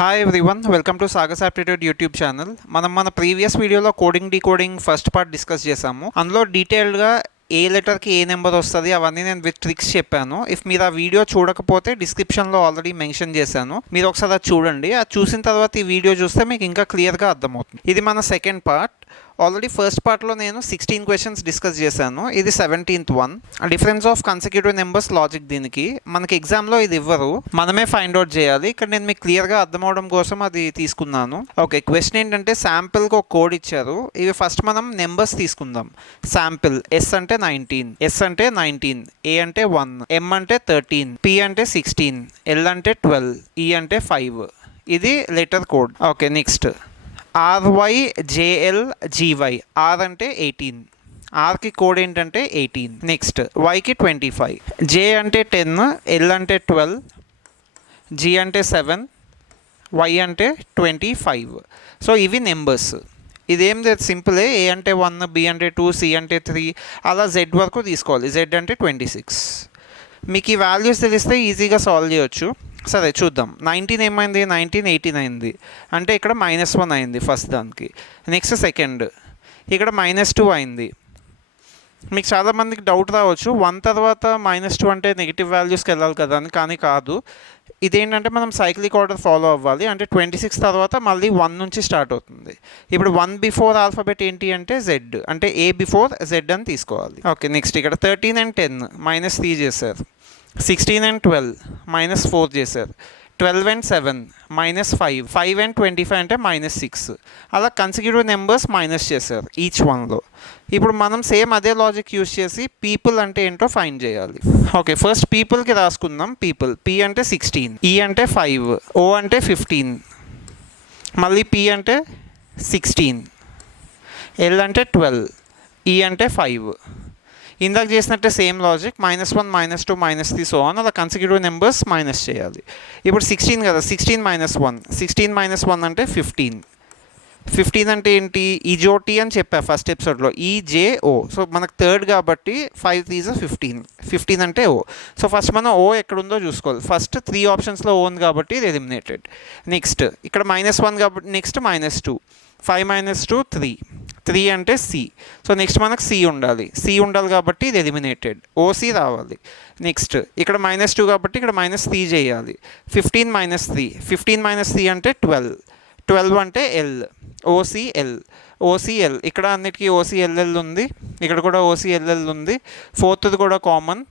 Hi everyone, welcome to Sagas aptitude YouTube channel. మన previous వీడియోలో coding decoding first part discuss చేసాము. అందులో డీటెయిల్డ్గా ఏ లెటర్కి ఏ నెంబర్ వస్తుంది అవన్నీ నేను విత్ ట్రిక్స్ చెప్పాను. ఇఫ్ మీరు ఆ వీడియో చూడకపోతే డిస్క్రిప్షన్లో ఆల్రెడీ మెన్షన్ చేశాను, మీరు ఒకసారి అది చూడండి. అది చూసిన తర్వాత ఈ వీడియో చూస్తే మీకు ఇంకా క్లియర్గా అర్థమవుతుంది. ఇది మన సెకండ్ పార్ట్. ఆల్రెడీ ఫస్ట్ పార్ట్లో నేను 16 క్వశ్చన్స్ డిస్కస్ చేశాను. ఇది 17th one. Difference of consecutive numbers logic. దీనికి మనకి ఎగ్జామ్లో ఇది ఇవ్వరు, మనమే ఫైండ్ అవుట్ చేయాలి. ఇక్కడ నేను మీకు క్లియర్గా అర్థమవడం కోసం అది తీసుకున్నాను. ఓకే, క్వశ్చన్ ఏంటంటే శాంపిల్కి ఒక కోడ్ ఇచ్చారు. ఇవి ఫస్ట్ మనం నెంబర్స్ తీసుకుందాం. శాంపిల్ ఎస్ అంటే 19, ఎస్ అంటే 19, ఏ అంటే 1, ఎం అంటే 13, పి అంటే 16, ఎల్ అంటే 12, ఈ అంటే 5. ఇది letter code. Okay, next RYJLGY. R అంటే 18, ఆర్కి కోడ్ ఏంటంటే 18. నెక్స్ట్ వైకి 25, జే అంటే 10, ఎల్ అంటే 12, జీ అంటే 7, వై అంటే 25. సో ఇవి నెంబర్స్. ఇదేం లేదు, సింపులే. ఏ అంటే 1, బి అంటే 2, సి అంటే 3, అలా జెడ్ వరకు తీసుకోవాలి. జెడ్ అంటే 26. మీకు ఈ వాల్యూస్ తెలిస్తే ఈజీగా సాల్వ్ చేయొచ్చు. సరే చూద్దాం. 19 ఏమైంది? 19 18 అయింది, అంటే ఇక్కడ -1 అయింది ఫస్ట్ దానికి. నెక్స్ట్ సెకండ్ ఇక్కడ -2 అయింది. మీకు చాలామందికి డౌట్ రావచ్చు, 1 తర్వాత -2 అంటే నెగిటివ్ వాల్యూస్కి వెళ్ళాలి కదా అని. కానీ కాదు, ఇదేంటంటే మనం సైక్లిక్ ఆర్డర్ ఫాలో అవ్వాలి. అంటే 26 తర్వాత మళ్ళీ 1 నుంచి స్టార్ట్ అవుతుంది. ఇప్పుడు 1 బిఫోర్ ఆల్ఫాబెట్ ఏంటి అంటే జెడ్, అంటే ఏ బిఫోర్ జెడ్ అని తీసుకోవాలి. ఓకే, నెక్స్ట్ ఇక్కడ 13 and 10 -3 చేశారు. 16 and 12 -4 చేశారు. 12 and 7 -5, 5 and 25 అంటే -6. అలా కన్సిక్యూటివ్ నెంబర్స్ మైనస్ చేశారు ఈచ్ వన్లో. ఇప్పుడు మనం సేమ్ అదే లాజిక్ యూజ్ చేసి పీపుల్ అంటే ఏంటో ఫైండ్ చేయాలి. ఓకే, ఫస్ట్ పీపుల్కి రాసుకుందాం. పీపుల్, పి అంటే 16, ఈ అంటే 5, ఓ అంటే 15, మళ్ళీ పి అంటే 16, ఎల్ అంటే 12, ఈ అంటే 5. ఇందాక చేసినట్టే సేమ్ లాజిక్, -1 -2 -3 సో ఆన్. అలా కన్సిక్యూటివ్ నెంబర్స్ మైనస్ చేయాలి. ఇప్పుడు 16 కదా, 16 - 1, 16 - 1 అంటే 15. 15 అంటే ఏంటి? ఈజోటీ అని చెప్పా ఫస్ట్ ఎపిసోడ్లో, ఈజేఓ. సో మనకు థర్డ్ కాబట్టి 5 3 15, 15 అంటే ఓ. సో ఫస్ట్ మనం ఓ ఎక్కడుందో చూసుకోవాలి. ఫస్ట్ 3 ఆప్షన్స్లో ఓ ఉంది కాబట్టి ఇది ఎలిమినేటెడ్. నెక్స్ట్ ఇక్కడ -1 కాబట్టి నెక్స్ట్ -2, 5 - 2 3, 3 అంటే సి. సో నెక్స్ట్ మనకు సి ఉండాలి. సి ఉండాలి కాబట్టి ఇది ఎలిమినేటెడ్, ఓసి రావాలి. నెక్స్ట్ ఇక్కడ -2 కాబట్టి ఇక్కడ -3 చేయాలి. 15 - 3, 15 - 3 అంటే 12, 12 అంటే ఎల్, ఓసిఎల్, ఓసిఎల్. ఇక్కడ అన్నిటికీ ఓసిఎల్ఎల్ ఉంది, ఇక్కడ కూడా ఓసిఎల్ఎల్ ఉంది. ఫోర్త్ది కూడా కామన్,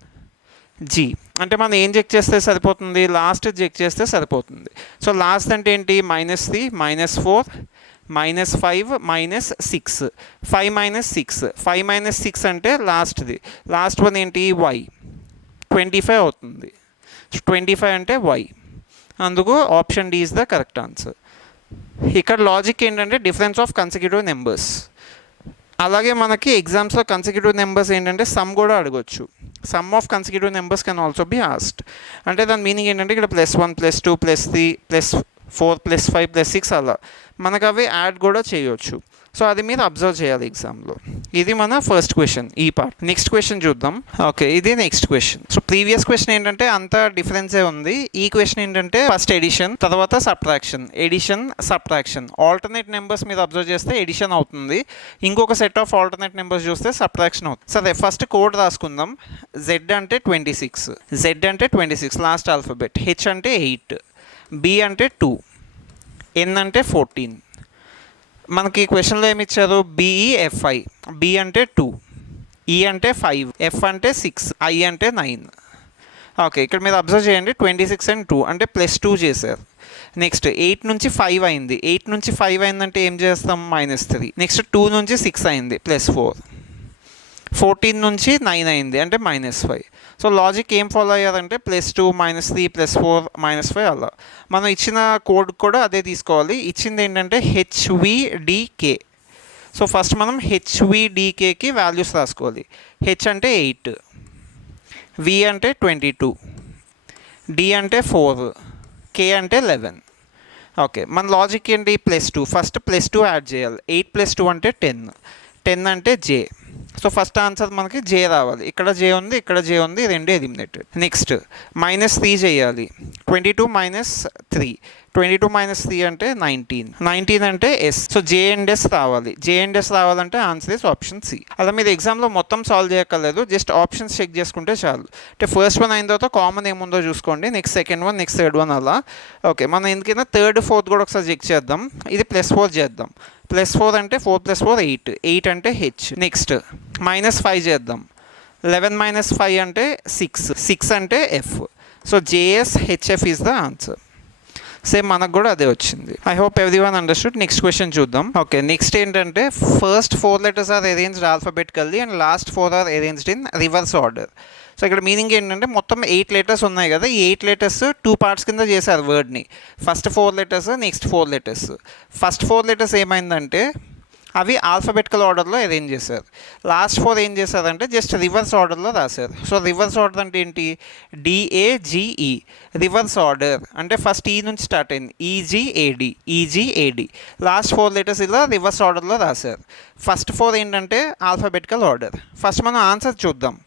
జీ. అంటే మనం ఏం చెక్ చేస్తే సరిపోతుంది? లాస్ట్ చెక్ చేస్తే సరిపోతుంది. సో లాస్ట్ అంటే ఏంటి? -3, -4, -5, -6, 5 - 6, 5 - 6 అంటే లాస్ట్ది. లాస్ట్ వన్ ఏంటి? వై. 25 అవుతుంది. 25 అంటే వై. అందుకు option D is the correct answer. ఇక్కడ లాజిక్ ఏంటంటే డిఫరెన్స్ ఆఫ్ కన్సిక్యూటివ్ నెంబర్స్. అలాగే మనకి ఎగ్జామ్స్లో కన్సిక్యూటివ్ నెంబర్స్ ఏంటంటే సమ్ కూడా అడగొచ్చు. Sum of consecutive numbers can also be asked. అంటే దాని మీనింగ్ ఏంటంటే ఇక్కడ +1 +2 +3 +4 +5 +6 అలా మనకు అవి యాడ్ కూడా చేయొచ్చు. సో అది మీరు అబ్జర్వ్ చేయాలి ఎగ్జామ్లో. ఇది మన ఫస్ట్ క్వశ్చన్, ఈ పార్ట్. నెక్స్ట్ క్వశ్చన్ చూద్దాం. ఓకే, ఇది next question. So previous question ఏంటంటే అంత డిఫరెన్సే ఉంది. ఈ క్వశ్చన్ ఏంటంటే ఫస్ట్ ఎడిషన్, తర్వాత subtraction, addition subtraction. Alternate numbers మీరు అబ్జర్వ్ చేస్తే ఎడిషన్ అవుతుంది, ఇంకొక సెట్ ఆఫ్ ఆల్టర్నేట్ నెంబర్స్ చూస్తే సబ్ట్రాక్షన్ అవుతుంది. సరే ఫస్ట్ కోడ్ రాసుకుందాం. జెడ్ అంటే 26, జెడ్ అంటే 26 లాస్ట్ ఆల్ఫాబెట్. హెచ్ అంటే 8, బి అంటే 2, ఎన్ అంటే 14. మనకి క్వశ్చన్లో ఏమి ఇచ్చారు? బిఈఎఫ్ఐ. బి అంటే 2, ఈ అంటే 5, ఎఫ్ అంటే 6, ఐ అంటే 9. ఓకే, ఇక్కడ మీరు అబ్జర్వ్ చేయండి, 26 and 2 అంటే +2 చేశారు. నెక్స్ట్ 8 నుంచి 5 అయింది. 8 నుంచి 5 అయిందంటే ఏం చేస్తాం? -3. నెక్స్ట్ 2 నుంచి 6 అయింది, +4. 14 నుంచి 9 అయింది అంటే -5. సో లాజిక్ ఏం ఫాలో అయ్యారంటే +2 -3 +4 -5 అలా. మనం ఇచ్చిన కోడ్ కూడా అదే తీసుకోవాలి. ఇచ్చింది ఏంటంటే హెచ్విడికే. సో ఫస్ట్ మనం హెచ్విడికేకి వాల్యూస్ రాసుకోవాలి. హెచ్ అంటే 8, వి అంటే 22, డి అంటే 4, కే అంటే 11. ఓకే, మన లాజిక్ ఏంటి? +2. ఫస్ట్ +2 యాడ్ చేయాలి. 8 + 2 అంటే 10, 10 అంటే జే. సో ఫస్ట్ ఆన్సర్ మనకి జే రావాలి. ఇక్కడ జే ఉంది, ఇక్కడ జే ఉంది, రెండు ఎలిమినేటెడ్. నెక్స్ట్ -3 చేయాలి. 22 - 3, 22 - 3 అంటే 19, 19 అంటే S. So J and S రావాలి. జే అండ్ ఎస్ రావాలంటే ఆన్సర్ ఇస్ ఆప్షన్ సి. అలా మీరు ఎగ్జామ్లో మొత్తం సాల్వ్ చేయక్కర్లేదు, జస్ట్ ఆప్షన్స్ చెక్ చేసుకుంటే చాలు. అంటే ఫస్ట్ వన్ అయిన తర్వాత కామన్ ఏముందో చూసుకోండి, next second one, next third one అలా. ఓకే, మనం ఎందుకైనా థర్డ్ ఫోర్త్ కూడా ఒకసారి చెక్ చేద్దాం. ఇది +4 చేద్దాం. +4 అంటే 4 + 4 8, 8 అంటే హెచ్. నెక్స్ట్ -5 చేద్దాం. 11 - 5 అంటే 6, 6 అంటే F. So JS HF is the answer. Same మనకు కూడా అదే వచ్చింది. I hope everyone understood. Next question చూద్దాం. ఓకే, నెక్స్ట్ ఏంటంటే first 4 letters are arranged alphabetically and last 4 are arranged in reverse order. So ఇక్కడ మీనింగ్ ఏంటంటే మొత్తం 8 letters ఉన్నాయి కదా, ఈ 8 letters 2 parts కింద చేశారు వర్డ్ని. First 4 letters, next 4 letters. ఫస్ట్ 4 letters ఏమైందంటే అవి ఆల్ఫాబెటికల్ ఆర్డర్లో అరేంజ్ చేశారు. లాస్ట్ 4 ఏం చేశారంటే జస్ట్ రివర్స్ ఆర్డర్లో రాశారు. సో రివర్స్ ఆర్డర్ అంటే ఏంటి? డిఏజిఈ, రివర్స్ ఆర్డర్ అంటే ఫస్ట్ ఈ నుంచి స్టార్ట్ అయింది, ఈజీఏడి, ఈజీఏడి. లాస్ట్ 4 letters ఇలా రివర్స్ ఆర్డర్లో రాశారు. ఫస్ట్ 4 ఏంటంటే ఆల్ఫాబెటికల్ ఆర్డర్. ఫస్ట్ మనం ఆన్సర్ చూద్దాం.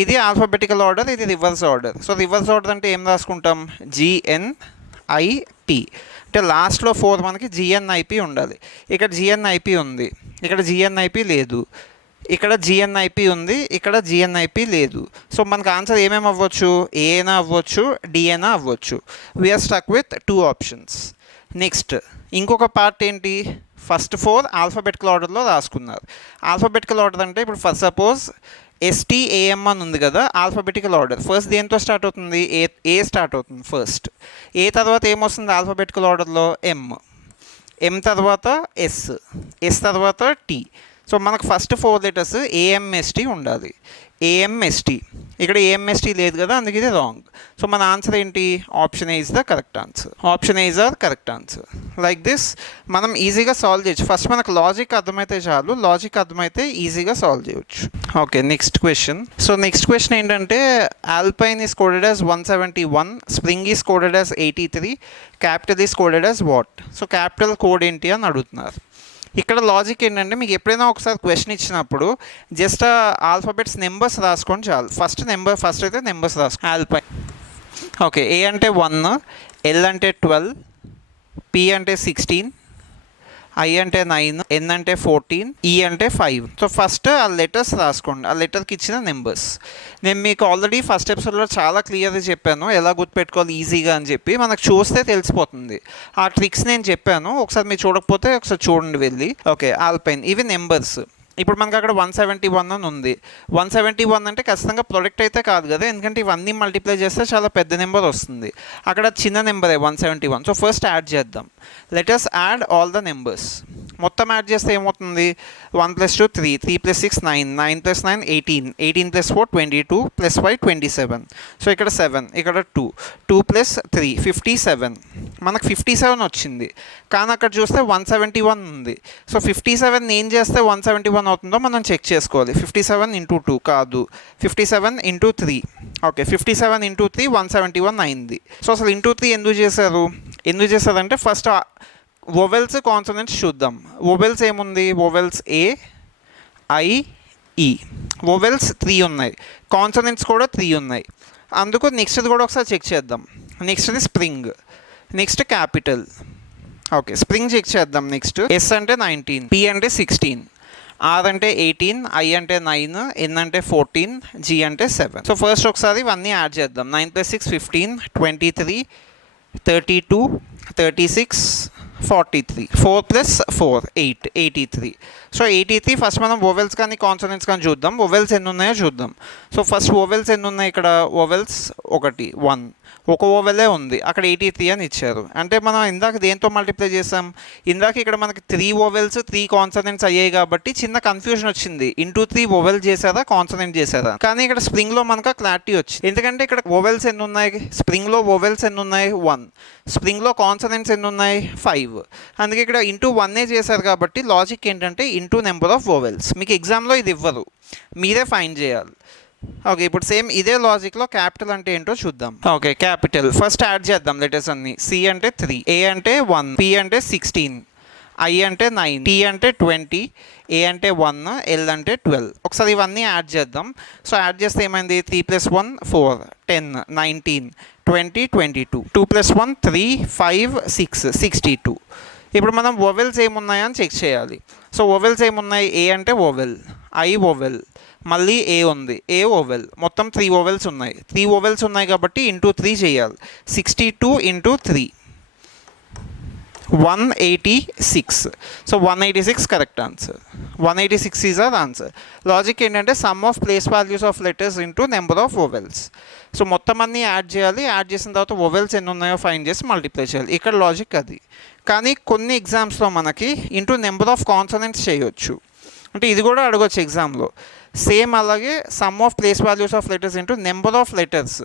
ఇది ఆల్ఫాబెటికల్ ఆర్డర్, ఇది reverse order. So reverse order అంటే ఏం రాసుకుంటాం? జిఎన్ఐపి. అంటే లాస్ట్లో 4 మనకి జిఎన్ఐపి ఉండాలి. ఇక్కడ జిఎన్ఐపి ఉంది, ఇక్కడ జిఎన్ఐపి లేదు, ఇక్కడ జిఎన్ఐపి ఉంది, ఇక్కడ జిఎన్ఐపి లేదు. సో మనకు ఆన్సర్ ఏమేమి అవ్వచ్చు? ఏనా అవ్వచ్చు, డిఏనా అవ్వచ్చు. We are stuck with 2 options. Next ఇంకొక పార్ట్ ఏంటి? ఫస్ట్ 4 ఆల్ఫాబెటికల్ ఆర్డర్లో రాసుకున్నారు. ఆల్ఫాబెటికల్ ఆర్డర్ అంటే ఇప్పుడు ఫర్ సపోజ్ STAM అని ఉంది కదా, ఆల్ఫాబెటికల్ ఆర్డర్. ఫస్ట్ దేంతో స్టార్ట్ అవుతుంది? ఏ స్టార్ట్ అవుతుంది ఫస్ట్. ఏ తర్వాత ఏమొస్తుంది ఆల్ఫాబెటికల్ ఆర్డర్లో? ఎం తర్వాత ఎస్ తర్వాత టీ. సో మనకు ఫస్ట్ 4 letters AMST ఉండాలి. AMST, ఇక్కడ AMST లేదు కదా, అందుకే ఇది రాంగ్. సో మన ఆన్సర్ ఏంటి? Option A is the correct answer. Option A is the correct answer. Like this మనం ఈజీగా సాల్వ్ చేయొచ్చు. ఫస్ట్ మనకు లాజిక్ అర్థమైతే చాలు, లాజిక్ అర్థమైతే ఈజీగా సాల్వ్ చేయొచ్చు. Okay, next question. So next question ఏంటంటే alpine is coded as 171, spring is coded as 83, capital is coded as what? So capital code ఏంటి అని అడుగుతున్నారు. ఇక్కడ లాజిక్ ఏంటంటే మీకు ఎప్పుడైనా ఒకసారి క్వశ్చన్ ఇచ్చినప్పుడు జస్ట్ ఆల్ఫాబెట్స్ నెంబర్స్ రాసుకోండి చాలు. ఫస్ట్ అయితే నెంబర్స్ రాసుకోండి. ఆల్పైన్. ఓకే, ఏ అంటే 1, ఎల్ అంటే 12, పి అంటే 16, ఐ అంటే 9, ఎన్ అంటే 14, ఈ అంటే 5. సో ఫస్ట్ ఆ లెటర్స్ రాసుకోండి, ఆ లెటర్కి ఇచ్చిన నెంబర్స్. నేను మీకు ఆల్రెడీ ఫస్ట్ ఎపిసోడ్లో చాలా క్లియర్గా చెప్పాను ఎలా గుర్తుపెట్టుకోవాలి ఈజీగా అని చెప్పి. మనకు చూస్తే తెలిసిపోతుంది. ఆ ట్రిక్స్ నేను చెప్పాను, ఒకసారి మీరు చూడకపోతే ఒకసారి చూడండి వెళ్ళి. ఓకే, ఆల్పైన్ ఇవి నెంబర్స్. ఇప్పుడు మనకు అక్కడ 171 అని ఉంది. 171 అంటే ఖచ్చితంగా ప్రొడక్ట్ అయితే కాదు కదా, ఎందుకంటే ఇవన్నీ మల్టిప్లై చేస్తే చాలా పెద్ద నెంబర్ వస్తుంది. అక్కడ చిన్న నెంబరే 171. సో ఫస్ట్ యాడ్ చేద్దాం. Let us add all the numbers. మొత్తం యాడ్ చేస్తే ఏమవుతుంది? 1 + 2 3, 3 + 6 9, 9 + 9 18, 18 + 4 22, + 5 27. సో ఇక్కడ 7, ఇక్కడ 2, 2 + 3 57. మనకు 57 వచ్చింది, కానీ అక్కడ చూస్తే 171 ఉంది. సో 57 ఏం చేస్తే 171 అవుతుందో మనం చెక్ చేసుకోవాలి. 57 × 2 కాదు, 57 × 3. ఓకే, 57 × 3 171 అయింది. సో అసలు × 3 ఎందుకు చేశారంటే ఫస్ట్ వొవెల్స్ కాన్సనెంట్స్ చూద్దాం. వొవెల్స్ ఏముంది? వొవెల్స్ ఏ, ఐ, ఈ. వొవెల్స్ 3 ఉన్నాయి, కాన్సనెంట్స్ కూడా 3 ఉన్నాయి. అందుకు నెక్స్ట్ది కూడా ఒకసారి చెక్ చేద్దాం. నెక్స్ట్ది spring, next capital. Okay, spring check చేద్దాం. నెక్స్ట్ ఎస్ అంటే 19, పి అంటే 16, ఆర్ అంటే 18, ఐ అంటే 9, ఎన్ అంటే 14, జీ అంటే 7. సో ఫస్ట్ ఒకసారి ఇవన్నీ యాడ్ చేద్దాం. 9 + 6 15, 23, 32, 36, 43, 4 + 4 8, 83. సో 83 ఫస్ట్ మనం వొవెల్స్ కానీ కాన్సనెంట్స్ కానీ చూద్దాం. వొవెల్స్ ఎన్ని ఉన్నాయో చూద్దాం. సో ఫస్ట్ వొవెల్స్ ఎన్ని ఉన్నాయి? ఇక్కడ వొవెల్స్ 1, ఒక ఓవెలే ఉంది, అక్కడ 83 అని ఇచ్చారు. అంటే మనం ఇందాక దేంతో మల్టిప్లై చేసాం? ఇందాక ఇక్కడ మనకి 3 ఓవెల్స్ 3 కాన్సనెంట్స్ అయ్యాయి కాబట్టి చిన్న కన్ఫ్యూజన్ వచ్చింది, × 3 ఓవెల్ చేశారా కాన్సనెంట్ చేశారా. కానీ ఇక్కడ స్ప్రింగ్లో మనకు క్లారిటీ వచ్చింది, ఎందుకంటే ఇక్కడ ఓవెల్స్ ఎన్ని ఉన్నాయి? స్ప్రింగ్లో ఓవెల్స్ ఎన్ని ఉన్నాయి? 1. స్ప్రింగ్లో కాన్సనెంట్స్ ఎన్ని ఉన్నాయి? 5. అందుకే ఇక్కడ × 1 చేశారు కాబట్టి లాజిక్ ఏంటంటే × నెంబర్ ఆఫ్ ఓవెల్స్. మీకు ఎగ్జామ్లో ఇది ఇవ్వరు, మీరే ఫైండ్ చేయాలి. ఓకే, ఇప్పుడు సేమ్ ఇదే లాజిక్లో క్యాపిటల్ అంటే ఏంటో చూద్దాం. ఓకే, క్యాపిటల్ ఫస్ట్ యాడ్ చేద్దాం లెటర్స్ అన్ని. సి అంటే 3, ఏ అంటే 1, పి అంటే 16, ఐ అంటే 9, టీ అంటే 20, ఏ అంటే 1, ఎల్ అంటే 12. ఒకసారి ఇవన్నీ యాడ్ చేద్దాం. సో యాడ్ చేస్తే ఏమైంది, 3 + 1 4, 10, 19, 20, 22, 2 + 1 3, 5, 6, 62. ఇప్పుడు మనం వొవెల్స్ ఏమున్నాయని చెక్ చేయాలి. సో వొవెల్స్ ఏమున్నాయి, ఏ అంటే వొవెల్, ఐ వొవెల్, మళ్ళీ ఏ ఉంది, ఏ వొవెల్, మొత్తం 3 వొవెల్స్ ఉన్నాయి. 3 వొవెల్స్ ఉన్నాయి కాబట్టి ఇంటూ 3 చేయాలి. 62 × 3 186. So 186 correct answer. 186 is our answer. Logic ఏంటంటే sum of place values of letters into number of vowels. So మొత్తం అన్నీ యాడ్ చేయాలి. యాడ్ చేసిన తర్వాత వొవెల్స్ ఎన్ని ఉన్నాయో ఫైండ్ చేసి మల్టిప్లై చేయాలి. ఇక్కడ లాజిక్ అది. కానీ కొన్ని ఎగ్జామ్స్లో మనకి ఇంటూ నెంబర్ ఆఫ్ కాన్సనెంట్స్ చేయొచ్చు. అంటే ఇది కూడా అడగొచ్చు ఎగ్జామ్లో. సేమ్ అలాగే some of place values of letters into number of letters.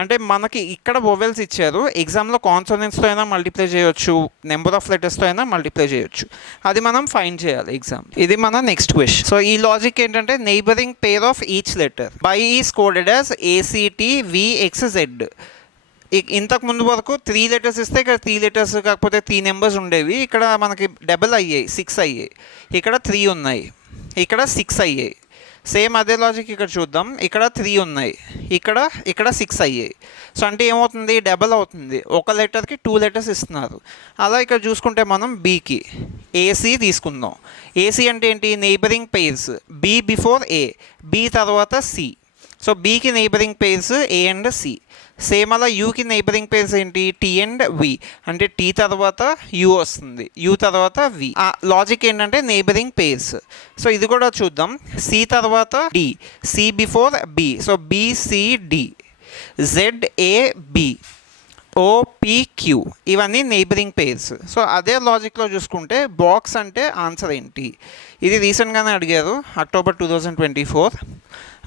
అంటే మనకి ఇక్కడ వొవెల్స్ ఇచ్చారు, ఎగ్జామ్లో కాన్సోనెంట్స్తో అయినా మల్టిప్లై చేయొచ్చు, నెంబర్ ఆఫ్ లెటర్స్తో అయినా మల్టిప్లై చేయొచ్చు. అది మనం ఫైండ్ చేయాలి ఎగ్జామ్. ఇది మన నెక్స్ట్ క్వశ్చన్. సో ఈ లాజిక్ ఏంటంటే neighbouring pair of each letter by is coded as ACT VXZ. ఇంతకు ముందు వరకు 3 లెటర్స్ ఇస్తే ఇక్కడ 3 లెటర్స్ కాకపోతే 3 నెంబర్స్ ఉండేవి. ఇక్కడ మనకి డబల్ అయ్యాయి, 6 అయ్యాయి. ఇక్కడ 3 ఉన్నాయి, ఇక్కడ 6 అయ్యాయి. సేమ్ అదే లాజిక్ ఇక్కడ చూద్దాం. ఇక్కడ 3 ఉన్నాయి, ఇక్కడ 6 అయ్యాయి. సో అంటే ఏమవుతుంది, డబల్ అవుతుంది. ఒక లెటర్కి 2 లెటర్స్ ఇస్తున్నారు. అలా ఇక్కడ చూసుకుంటే మనం బీకి AC తీసుకుందాం. AC అంటే ఏంటి, neighbouring pairs. B before A, B తర్వాత C. సో బీకి neighbouring pairs A and C. Same అలా యూకి నైబరింగ్ పేర్స్ ఏంటి, T అండ్ V. అంటే T తర్వాత U వస్తుంది, U తర్వాత V. ఆ లాజిక్ ఏంటంటే నైబరింగ్ పేర్స్. సో ఇది కూడా చూద్దాం. C తర్వాత D, C before B. So BCD, ZAB, OPQ, ఇవన్నీ నైబరింగ్ పేర్స్. సో అదే లాజిక్లో చూసుకుంటే బాక్స్ అంటే ఆన్సర్ ఏంటి, ఇది రీసెంట్గానే అడిగారు, October 2024.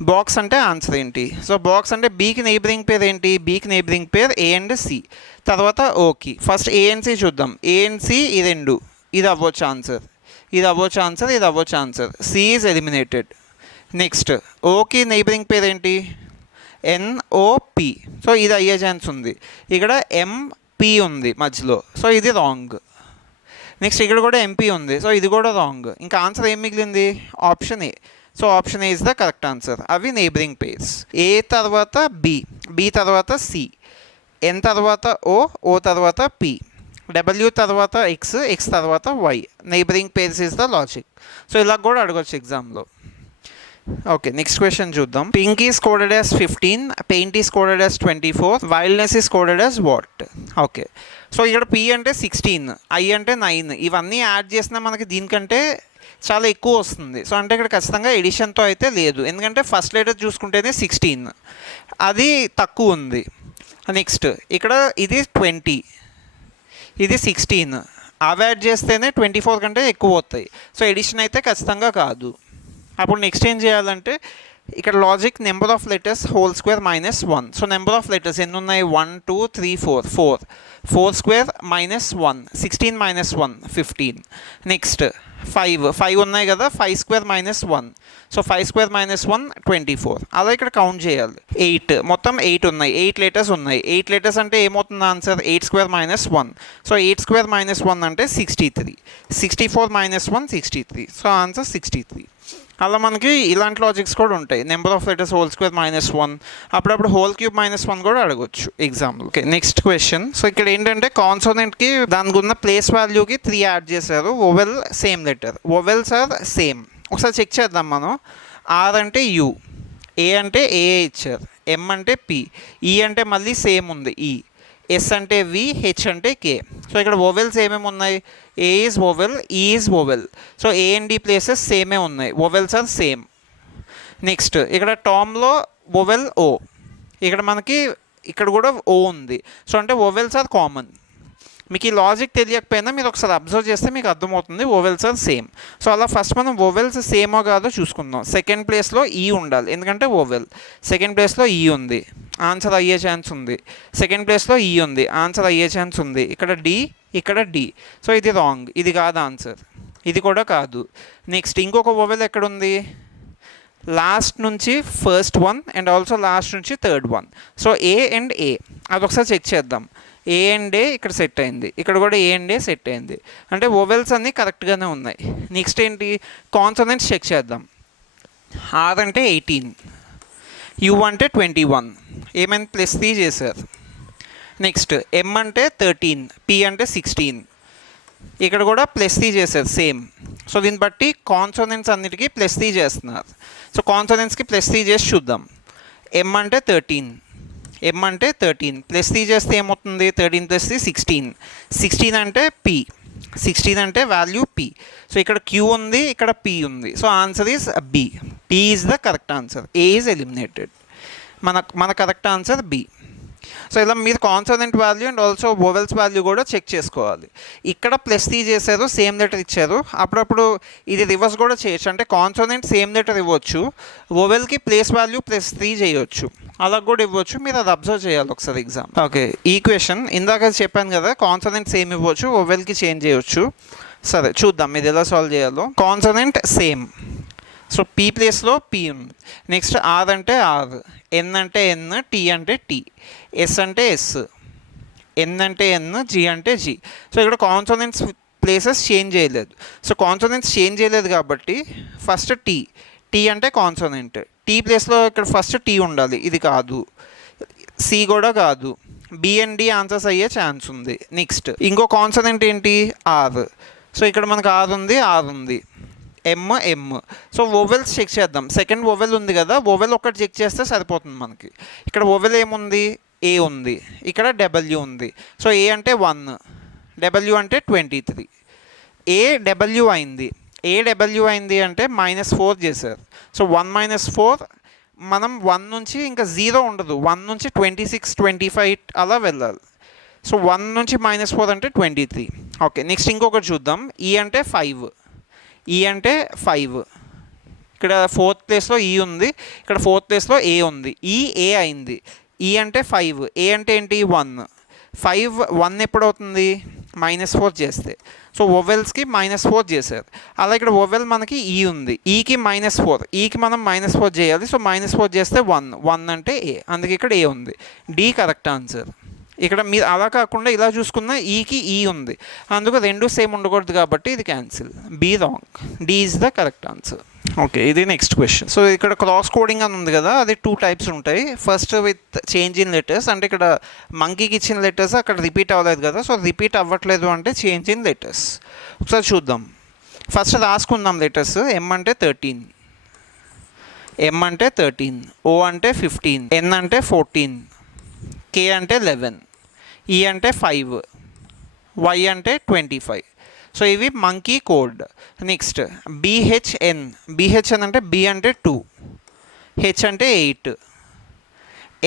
బాక్స్ అంటే ఆన్సర్ ఏంటి. సో బాక్స్ అంటే బీకి నైబరింగ్ పేర్ ఏంటి, బీకి neighbouring pair A and C, తర్వాత ఓకి. ఫస్ట్ A అండ్ C చూద్దాం. A అండ్ C ఈ రెండు, ఇది అవ్వచ్చు ఆన్సర్, ఇది అవ్వచ్చు ఆన్సర్, ఇది అవ్వచ్చు answer. C is eliminated. Next ఓకి నైబరింగ్ పేర్ ఏంటి, NOP. సో ఇది అయ్యే ఛాన్స్ ఉంది. ఇక్కడ MP ఉంది మధ్యలో, సో ఇది రాంగ్. నెక్స్ట్ ఇక్కడ కూడా MP ఉంది, సో ఇది కూడా రాంగ్. ఇంకా ఆన్సర్ ఏం మిగిలింది, option A. So option A is the correct answer. అవి నైబరింగ్ పేర్స్. A తర్వాత B, B తర్వాత C, N తర్వాత O, O తర్వాత P, W తర్వాత X, X తర్వాత Y. Neighbouring pairs is the logic. So ఇలా కూడా అడగొచ్చు ఎగ్జామ్లో. ఓకే, నెక్స్ట్ క్వశ్చన్ చూద్దాం. Pink is coded as 15, paint is coded as 24, wildness is coded as what. Okay, so ఇక్కడ P అంటే 16, I అంటే 9. ఇవన్నీ యాడ్ చేసినా మనకి దీనికంటే చాలా ఎక్కువ వస్తుంది. సో అంటే ఇక్కడ ఖచ్చితంగా ఎడిషన్తో అయితే లేదు, ఎందుకంటే ఫస్ట్ లెటర్ చూసుకుంటేనే 16, అది తక్కువ ఉంది. నెక్స్ట్ ఇక్కడ ఇది 20, ఇది 16, అవి యాడ్ చేస్తేనే 24 కంటే ఎక్కువ అవుతాయి. సో ఎడిషన్ అయితే ఖచ్చితంగా కాదు. అప్పుడు నెక్స్ట్ ఏం చేయాలంటే ఇక్కడ logic number of letters whole square -1. So number of letters ఎన్ని ఉన్నాయి, 1 2 3 4 4 స్క్వేర్ -1, 16 -1 15. నెక్స్ట్ 5 ఉన్నాయి కదా, 5 స్క్వేర్ -1. So 5 square -1 24. అలా ఇక్కడ కౌంట్ చేయాలి. 8, మొత్తం 8 ఉన్నాయి, 8 లెటర్స్ ఉన్నాయి. 8 లెటర్స్ అంటే ఏమవుతుంది ఆన్సర్, 8 స్క్వేర్ -1. సో 8 స్క్వేర్ -1 అంటే 63, 64 -1 63. So answer 63. అలా మనకి ఇలాంటి లాజిక్స్ కూడా ఉంటాయి. Number of letters whole square -1, అప్పుడప్పుడు హోల్ క్యూబ్ -1 కూడా అడగొచ్చు ఎగ్జామ్లో. Okay, next question. సో ఇక్కడ ఏంటంటే కాన్సోనెంట్కి దానికి ఉన్న ప్లేస్ వాల్యూకి 3 యాడ్ చేశారు. Vowel same letter, vowels are same. ఒకసారి చెక్ చేద్దాం మనం. R అంటే U, A అంటే A ఇచ్చారు, M అంటే P, E అంటే మళ్ళీ సేమ్ ఉంది E, S అంటే V, H అంటే K. సో ఇక్కడ వొవెల్స్ ఏమేమి ఉన్నాయి, A is vowel, E is vowel. So A and D places సేమే ఉన్నాయి, వొవెల్స్ ఆర్ సేమ్. నెక్స్ట్ ఇక్కడ టామ్లో వొవెల్ O, ఇక్కడ మనకి ఇక్కడ కూడా O ఉంది. సో అంటే వొవెల్స్ ఆర్ కామన్. మీకు ఈ లాజిక్ తెలియకపోయినా మీరు ఒకసారి అబ్జర్వ్ చేస్తే మీకు అర్థమవుతుంది, వొవెల్స్ ఆర్ సేమ్. సో అలా ఫస్ట్ మనం వొవెల్స్ సేమో కాదో చూసుకుందాం. సెకండ్ ప్లేస్లో E ఉండాలి, ఎందుకంటే వొవెల్. సెకండ్ ప్లేస్లో E ఉంది, ఆన్సర్ అయ్యే ఛాన్స్ ఉంది. సెకండ్ ప్లేస్లో E ఉంది, ఆన్సర్ అయ్యే ఛాన్స్ ఉంది. ఇక్కడ D, ఇక్కడ D. సో ఇది రాంగ్, ఇది కాదు ఆన్సర్, ఇది కూడా కాదు. నెక్స్ట్ ఇంకొక వొవెల్ ఎక్కడుంది, లాస్ట్ నుంచి first one and also last నుంచి third one. So A and A, అదొకసారి చెక్ చేద్దాం. ఏ అండ్ ఏ ఇక్కడ సెట్ అయింది, ఇక్కడ కూడా ఏ అండ్ ఏ సెట్ అయింది, అంటే వొవెల్స్ అన్నీ కరెక్ట్గానే ఉన్నాయి. నెక్స్ట్ ఏంటి, కాన్సోనెంట్స్ చెక్ చేద్దాం. ఆర్ అంటే 18, యూ అంటే 21, ఏమైనా +3 చేశారు. నెక్స్ట్ ఎం అంటే 13, పి అంటే 16, ఇక్కడ కూడా +3 చేశారు సేమ్. సో దీన్ని బట్టి కాన్సోనెంట్స్ అన్నిటికీ +3 చేస్తున్నారు. సో కాన్సోనెంట్స్కి +3 చేసి చూద్దాం. ఎం అంటే 13, ఎం అంటే 13 +3 చేస్తే ఏమవుతుంది, 13 + 3 16, 16 అంటే పి, 16 అంటే వాల్యూ పి. సో ఇక్కడ క్యూ ఉంది, ఇక్కడ పి ఉంది. So answer is B. P is the correct answer, A is eliminated. మన కరెక్ట్ ఆన్సర్ బి. సో ఇలా మీరు consonant value and also vowels value కూడా చెక్ చేసుకోవాలి. ఇక్కడ +3 చేశారు, సేమ్ లెటర్ ఇచ్చారు. అప్పుడప్పుడు ఇది రివర్స్ కూడా చేయొచ్చు, అంటే కాన్సోనెంట్ సేమ్ లెటర్ ఇవ్వచ్చు, వొవెల్కి ప్లేస్ వాల్యూ +3 చేయొచ్చు, అలా కూడా ఇవ్వచ్చు. మీరు అది అబ్జర్వ్ చేయాలి ఒకసారి ఎగ్జామ్. ఓకే, ఈక్వేషన్ ఇందాక చెప్పాను కదా, కాన్సోనెంట్ సేమ్ ఇవ్వచ్చు, వొవెల్కి చేంజ్ చేయొచ్చు. సరే చూద్దాం ఇది ఎలా సాల్వ్ చేయాలో. కాన్సోనెంట్ సేమ్, సో పీ ప్లేస్లో పీ ఉంది. నెక్స్ట్ ఆర్ అంటే ఆర్, ఎన్ అంటే ఎన్, టీ అంటే టీ, ఎస్ అంటే ఎస్, ఎన్ అంటే ఎన్, జీ అంటే జీ. సో ఇక్కడ కాన్సోనెంట్స్ ప్లేసెస్ చేంజ్ చేయలేదు. సో కాన్సోనెంట్స్ చేంజ్ చేయలేదు కాబట్టి ఫస్ట్ టీ, టీ అంటే కాన్సోనెంట్, టీ ప్లేస్లో ఇక్కడ ఫస్ట్ టీ ఉండాలి, ఇది కాదు, సి కూడా కాదు, బి అండ్ డి ఆన్సర్స్ అయ్యే ఛాన్స్ ఉంది. నెక్స్ట్ ఇంకో కాన్సోనెంట్ ఏంటి, ఆర్. సో ఇక్కడ మనకు ఆర్ ఉంది, ఆర్ ఉంది, ఎమ్, ఎమ్. సో వొవెల్స్ చెక్ చేద్దాం. సెకండ్ వొవెల్ ఉంది కదా, వొవెల్ ఒకటి చెక్ చేస్తే సరిపోతుంది మనకి. ఇక్కడ వొవెల్ ఏముంది, ఏ ఉంది, ఇక్కడ డబ్ల్యూ ఉంది. సో ఏ అంటే 1, డబ్ల్యూ అంటే 23, ఏ డబ్ల్యూ అయింది. ఏ డబ్ల్యూ అయింది అంటే -4 చేశారు. సో 1 - 4, మనం 1 నుంచి ఇంకా 0 ఉండదు, 1 నుంచి 26, 25 అలా వెళ్ళాలి. సో 1 నుంచి -4 అంటే 23. ఓకే, నెక్స్ట్ ఇంకొకటి చూద్దాం. ఈ అంటే 5, ఈ అంటే 5, ఇక్కడ 4th ప్లేస్లో ఈ ఉంది, ఇక్కడ 4th ప్లేస్లో ఏ ఉంది, ఈ ఏ అయింది. ఈ అంటే 5, ఏ అంటే ఏంటి 1, 5 1 ఎప్పుడు అవుతుంది, -4 చేస్తే. సో వొవెల్స్కి -4 చేశారు. అలా ఇక్కడ వొవెల్ మనకి ఈ ఉంది, ఈకి -4, ఈకి మనం -4 చేయాలి. సో -4 చేస్తే 1, 1 అంటే ఏ, అందుకే ఇక్కడ ఏ ఉంది. D correct answer. ఇక్కడ మీరు అలా కాకుండా ఇలా చూసుకున్న ఈకి ఈ ఉంది, అందుకు రెండు సేమ్ ఉండకూడదు కాబట్టి ఇది cancel. B wrong, D is the correct answer. Okay, ఇది నెక్స్ట్ క్వశ్చన్. సో ఇక్కడ క్రాస్ కోడింగ్ అని ఉంది కదా, అది 2 టైప్స్ ఉంటాయి. First with change in letters, అంటే ఇక్కడ మంకీకి ఇచ్చిన లెటర్స్ అక్కడ రిపీట్ అవ్వలేదు కదా, సో రిపీట్ అవ్వట్లేదు అంటే చేంజ్ ఇన్ లెటర్స్. ఒకసారి చూద్దాం. First రాసుకుందాం letters. ఎం అంటే 13, ఎం అంటే 13, ఓ అంటే 15, ఎన్ అంటే 14, కే అంటే 11, ఈ అంటే 5, వై అంటే 25. సో ఇవి monkey code. Next BHN, BHN అంటే బి అంటే 2, హెచ్ అంటే 8,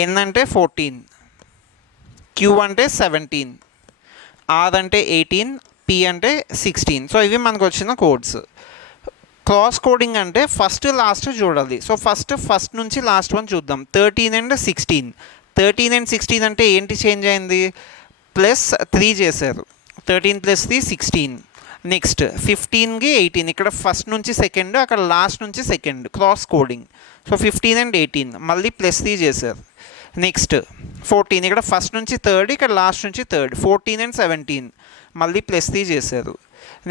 ఎన్ అంటే 14, క్యూ అంటే 17, ఆర్ అంటే 18, పి అంటే 16. సో ఇవి మనకు వచ్చిన కోడ్స్. క్రాస్ కోడింగ్ అంటే ఫస్ట్ లాస్ట్ చూడాలి. సో ఫస్ట్ నుంచి లాస్ట్ వన్ చూద్దాం. 13 and 16, 13 and 16 అంటే ఏంటి చేంజ్ అయింది, +3 చేశారు. 13 + 3 16. నెక్స్ట్ 15కి 18, ఇక్కడ ఫస్ట్ నుంచి సెకండ్, అక్కడ లాస్ట్ నుంచి second, cross coding. So 15 and 18 మళ్ళీ +3 చేశారు. నెక్స్ట్ 14, ఇక్కడ ఫస్ట్ నుంచి థర్డ్, ఇక్కడ లాస్ట్ నుంచి థర్డ్, 14 and 17 మళ్ళీ +3 చేశారు.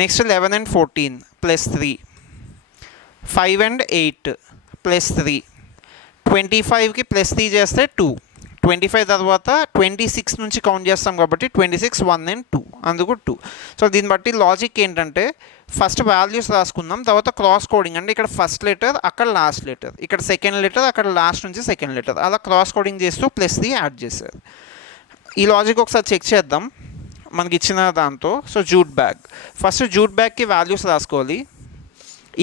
నెక్స్ట్ 11 and 14 +3, 5 and 8 +3, 25కి +3 చేస్తే 2, 25 తర్వాత 26 నుంచి కౌంట్ చేస్తాం కాబట్టి 26, 1 and 2, అందుకు 2. సో దీన్ని బట్టి లాజిక్ ఏంటంటే ఫస్ట్ వాల్యూస్ రాసుకుందాం, తర్వాత క్రాస్ కోడింగ్ అంటే ఇక్కడ ఫస్ట్ లెటర్, అక్కడ లాస్ట్ లెటర్, ఇక్కడ సెకండ్ లెటర్, అక్కడ లాస్ట్ నుంచి సెకండ్ లెటర్, అలా క్రాస్ కోడింగ్ చేస్తూ +3 యాడ్ చేశారు. ఈ లాజిక్ ఒకసారి చెక్ చేద్దాం మనకి ఇచ్చిన దాంతో. So jute bag, first jute బ్యాగ్కి వాల్యూస్ రాసుకోవాలి.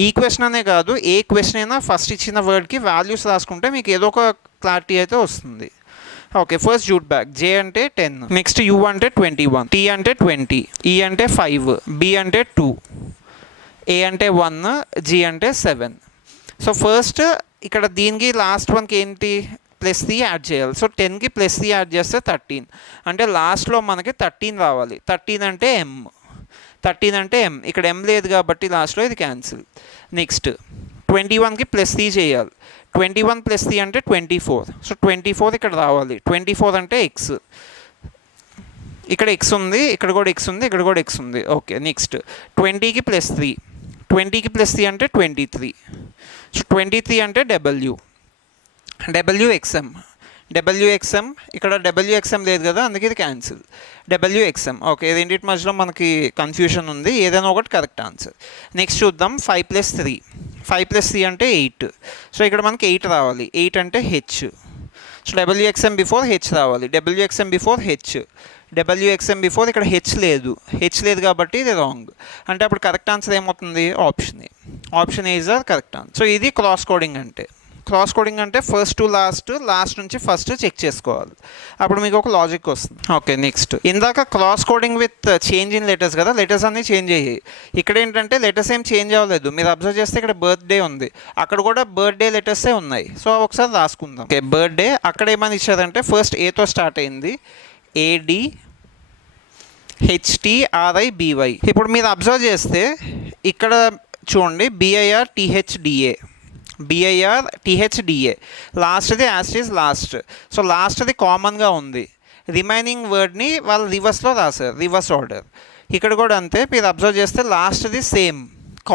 ఈ క్వశ్చన్ అనే కాదు, ఏ క్వశ్చన్ అయినా ఫస్ట్ ఇచ్చిన వర్డ్కి వాల్యూస్ రాసుకుంటే మీకు ఏదో ఒక క్లారిటీ అయితే వస్తుంది. Okay, first jute bag. J అంటే 10, నెక్స్ట్ యూ అంటే 21, టీ అంటే 20, ఈ అంటే 5, బి అంటే 2, ఏ అంటే 1, జీ అంటే 7. సో ఫస్ట్ ఇక్కడ దీనికి లాస్ట్ వన్కి ఏంటి, +3 యాడ్ చేయాలి. సో 10కి +3 యాడ్ చేస్తే 13, అంటే లాస్ట్లో మనకి 13 రావాలి. 13 అంటే ఎం, 13 అంటే ఎం, ఇక్కడ ఎం లేదు కాబట్టి లాస్ట్లో ఇది క్యాన్సిల్. నెక్స్ట్ 21కి +3 చేయాలి. 21 + 3 అంటే 24. సో 24 ఇక్కడ రావాలి. 24 అంటే ఎక్స్. ఇక్కడ ఎక్స్ ఉంది, ఇక్కడ కూడా ఎక్స్ ఉంది, ఇక్కడ కూడా ఎక్స్ ఉంది. ఓకే, నెక్స్ట్ 20కి +3, 20కి +3 అంటే 23. సో 23 అంటే WXM. ఇక్కడ WXM లేదు కదా, అందుకే ఇది క్యాన్సిల్. WXM. ఓకే, రెండింటి మధ్యలో మనకి కన్ఫ్యూషన్ ఉంది, ఏదైనా ఒకటి కరెక్ట్ ఆన్సర్. నెక్స్ట్ చూద్దాం 5 + 3. 5 + 3 అంటే 8. సో ఇక్కడ మనకి 8 రావాలి. 8 అంటే H. So WXM before H రావాలి. WXM before H. WXM before ఇక్కడ హెచ్ లేదు కాబట్టి ఇది రాంగ్. అంటే అప్పుడు కరెక్ట్ ఆన్సర్ ఏమవుతుంది? Option A is the correct answer. So ఇది క్రాస్ కోడింగ్ అంటే ఫస్ట్ టు లాస్ట్ నుంచి ఫస్ట్ చెక్ చేసుకోవాలి, అప్పుడు మీకు ఒక లాజిక్ వస్తుంది. ఓకే, నెక్స్ట్ ఇందాక cross coding with change in letters కదా, లెటర్స్ అన్నీ చేంజ్ అయ్యాయి. ఇక్కడ ఏంటంటే లెటర్స్ ఏం చేంజ్ అవ్వలేదు. మీరు అబ్జర్వ్ చేస్తే ఇక్కడ బర్త్డే ఉంది, అక్కడ కూడా బర్త్డే లెటర్సే ఉన్నాయి. సో ఒకసారి రాసుకుందాం. ఓకే, బర్త్డే అక్కడ ఏమని ఇచ్చారంటే ఫస్ట్ ఏతో స్టార్ట్ అయింది, ADHTRIBY. ఇప్పుడు మీరు అబ్జర్వ్ చేస్తే ఇక్కడ చూడండి BIRTHDA, లాస్ట్ది యాస్టీస్ లాస్ట్. సో లాస్ట్ది కామన్గా ఉంది, రిమైనింగ్ వర్డ్ని వాళ్ళు రివర్స్లో రాశారు, రివర్స్ ఆర్డర్. ఇక్కడ కూడా అంతే, మీరు అబ్జర్వ్ చేస్తే లాస్ట్ది సేమ్,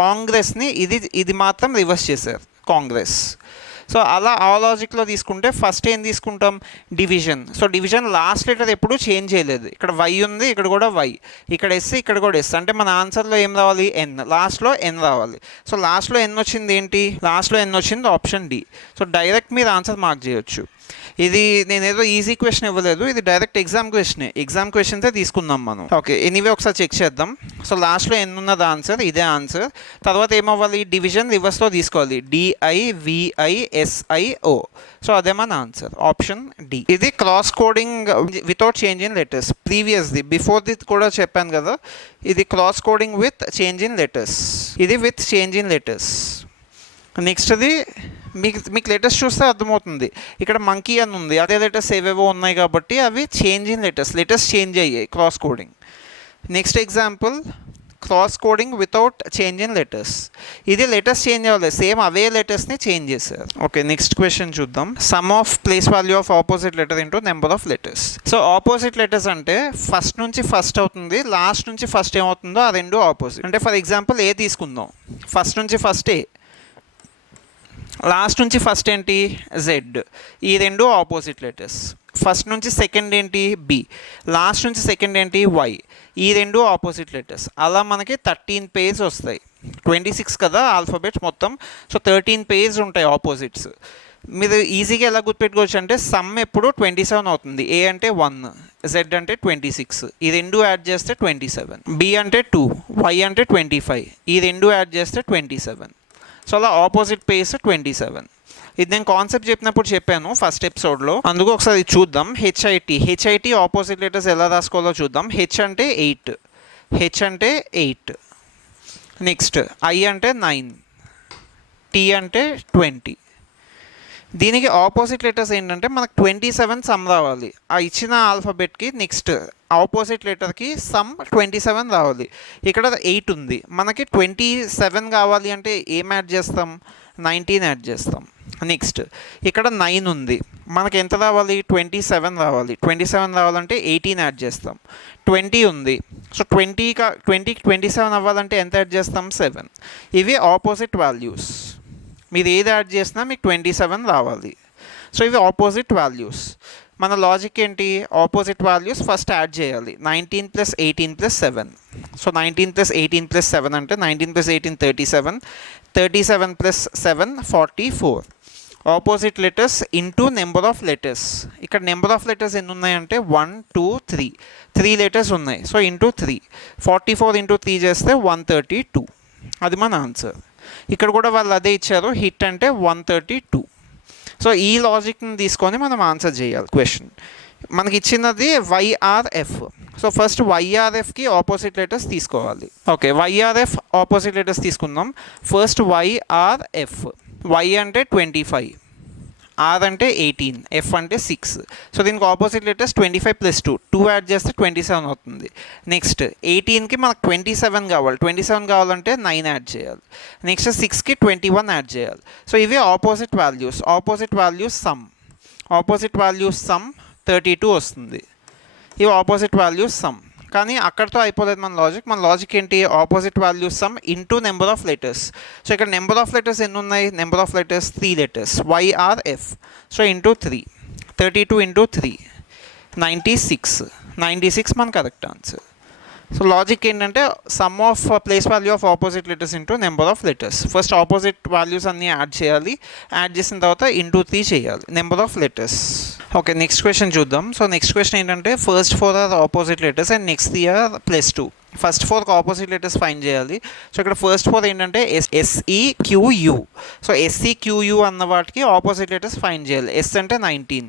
కాంగ్రెస్ని ఇది మాత్రం రివర్స్ చేశారు, కాంగ్రెస్. సో అలా ఆ లాజిక్లో తీసుకుంటే ఫస్ట్ ఏం తీసుకుంటాం? Division. So division last letter ఎప్పుడు చేంజ్ చేయలేదు. ఇక్కడ వై ఉంది, ఇక్కడ కూడా వై, ఇక్కడ ఎస్, ఇక్కడ కూడా ఎస్. అంటే మన ఆన్సర్లో ఏం రావాలి? ఎన్. లాస్ట్లో ఎన్ రావాలి. సో లాస్ట్లో ఎన్ వచ్చింది ఏంటి? లాస్ట్లో ఎన్ వచ్చింది ఆప్షన్ డి. సో డైరెక్ట్ మీరు ఆన్సర్ మార్క్ చేయొచ్చు. ఇది నేనేదో ఈజీ క్వశ్చన్ ఇవ్వలేదు, ఇది డైరెక్ట్ ఎగ్జామ్ క్వశ్చన్సే తీసుకుందాం మనం. ఓకే, ఎనీవే ఒకసారి చెక్ చేద్దాం. సో లాస్ట్లో ఎన్ని ఉన్నది ఆన్సర్, ఇదే ఆన్సర్. తర్వాత ఏమవ్వాలి? డివిజన్ రివర్స్లో తీసుకోవాలి, DIVISIO. సో అదే మన ఆన్సర్, ఆప్షన్ డి. ఇది cross coding without change in letters. ప్రీవియస్ది బిఫోర్ది కూడా చెప్పాను కదా, ఇది cross coding with change in letters, ఇది విత్ చేంజ్ ఇన్ లెటర్స్. నెక్స్ట్ది మీకు లెటర్స్ చూస్తే అర్థమవుతుంది. ఇక్కడ మంకీ అని ఉంది, అదే లెటర్స్ ఏవేవో ఉన్నాయి కాబట్టి అవి చేంజ్ ఇన్ లెటర్స్ చేంజ్ అయ్యాయి, cross coding. Next example cross coding without change in letters. ఇది లెటర్స్ చేంజ్ అవ్వలేదు, సేమ్ అవే లెటర్స్ని చేంజ్ చేశారు. ఓకే, నెక్స్ట్ క్వశ్చన్ చూద్దాం. Some of place value of opposite letter into number of letters. So opposite letters అంటే first నుంచి first అవుతుంది, last నుంచి first ఏమవుతుందో ఆ రెండు ఆపోజిట్. అంటే ఫర్ ఎగ్జాంపుల్ ఏ తీసుకుందాం, ఫస్ట్ నుంచి ఫస్ట్ ఏ, లాస్ట్ నుంచి ఫస్ట్ ఏంటి? జెడ్. ఈ రెండు ఆపోజిట్ లెటర్స్. ఫస్ట్ నుంచి సెకండ్ ఏంటి? బి. లాస్ట్ నుంచి సెకండ్ ఏంటి? వై. ఈ రెండు ఆపోజిట్ లెటర్స్. అలా మనకి 13 పేజ్ వస్తాయి. 26 కదా ఆల్ఫాబెట్స్ మొత్తం, సో 13 పేజ్ ఉంటాయి ఆపోజిట్స్. మీరు ఈజీగా ఎలా గుర్తుపెట్టుకోవచ్చు అంటే సమ్ ఎప్పుడు 27 అవుతుంది. ఏ అంటే 1, జెడ్ అంటే 26, ఈ రెండు యాడ్ చేస్తే 27. బి అంటే 2, వై అంటే 25, ఈ రెండు యాడ్ చేస్తే 27. సో అలా ఆపోజిట్ పేజ్ 27. ఇది నేను కాన్సెప్ట్ చెప్పినప్పుడు చెప్పాను ఫస్ట్ ఎపిసోడ్లో, అందుకు ఒకసారి చూద్దాం. హెచ్ఐటి ఆపోజిట్ లెటర్స్ ఎలా రాసుకోవాలో చూద్దాం. హెచ్ అంటే 8, నెక్స్ట్ ఐ అంటే 9, టీ అంటే 20. దీనికి ఆపోజిట్ లెటర్స్ ఏంటంటే మనకు 27 సమ్ రావాలి. ఆ ఇచ్చిన ఆల్ఫాబెట్కి నెక్స్ట్ ఆపోజిట్ లెటర్కి సమ్ 27 రావాలి. ఇక్కడ 8 ఉంది, మనకి 27 కావాలి అంటే ఏం యాడ్ చేస్తాం? 19 యాడ్ చేస్తాం. నెక్స్ట్ ఇక్కడ 9 ఉంది, మనకి ఎంత రావాలి? 27 రావాలి. 27 రావాలంటే 18 యాడ్ చేస్తాం. 20 ఉంది, సో 20కి 27 అవ్వాలంటే ఎంత యాడ్ చేస్తాం? 7. ఇవి ఆపోజిట్ వాల్యూస్. మీరు ఏది యాడ్ చేసినా మీకు 27 రావాలి. సో ఇవి ఆపోజిట్ వాల్యూస్. మన లాజిక్ ఏంటి? ఆపోజిట్ వాల్యూస్ ఫస్ట్ యాడ్ చేయాలి. 19 + 18 + 7. సో 19 + 18 + 7 అంటే 19 + 18 37, 37 + 7 44. Opposite letters into number of letters. ఇక్కడ నెంబర్ ఆఫ్ లెటర్స్ ఎన్ని ఉన్నాయంటే 1 2 3, 3 లెటర్స్ ఉన్నాయి. సో ఇంటూ 3, 44 ఇంటూ 3 చేస్తే 132. అది మన ఆన్సర్. ఇక్కడ కూడా వాళ్ళు అదే ఇచ్చారు, హిట్ అంటే 132. సో ఈ లాజిక్ని తీసుకొని మనం ఆన్సర్ చేయాలి క్వశ్చన్. మనకి ఇచ్చినది YRF. సో ఫస్ట్ YRFకి ఆపోజిట్ లెటర్స్ తీసుకోవాలి. ఓకే, YRF ఆపోజిట్ లెటర్స్ తీసుకుందాం. First YRF. Y అంటే 25, R అంటే 18, F అంటే 6. సో దీనికి ఆపోజిట్ లెటర్స్ 25 + 2, 2 యాడ్ చేస్తే 27 అవుతుంది. నెక్స్ట్ 18కి మనకు 27 కావాలి. 27 కావాలంటే 9 యాడ్ చేయాలి. నెక్స్ట్ 6కి 21 యాడ్ చేయాలి. సో ఇవి opposite values some. Opposite values some 32 వస్తుంది. ఇవి ఆపోజిట్ వాల్యూస్ సమ్. కానీ అక్కడితో అయిపోలేదు మన లాజిక్ ఏంటి, opposite values sum into number of letters. So ఇక్కడ నెంబర్ ఆఫ్ లెటర్స్ ఎన్ని ఉన్నాయి, number of letters 3 letters, YRF. So into 3, 32 into 3, 96 మన కరెక్ట్ ఆన్సర్. సో లాజిక్ ఏంటంటే sum of place value of opposite letters into number of letters. First opposite values అన్నీ add చేయాలి, add చేసిన తర్వాత into 3 చేయాలి, number of letters. Okay, next question చూద్దాం. So next question ఏంటంటే first 4 are opposite letters and next 3 are +2. First 4 opposite letters find చేయాలి. So ఇక్కడ first 4 ఏంటంటే SEQU. సో SEQU అన్న వాటికి ఆపోజిట్ లెటర్స్ ఫైండ్ చేయాలి. S అంటే 19.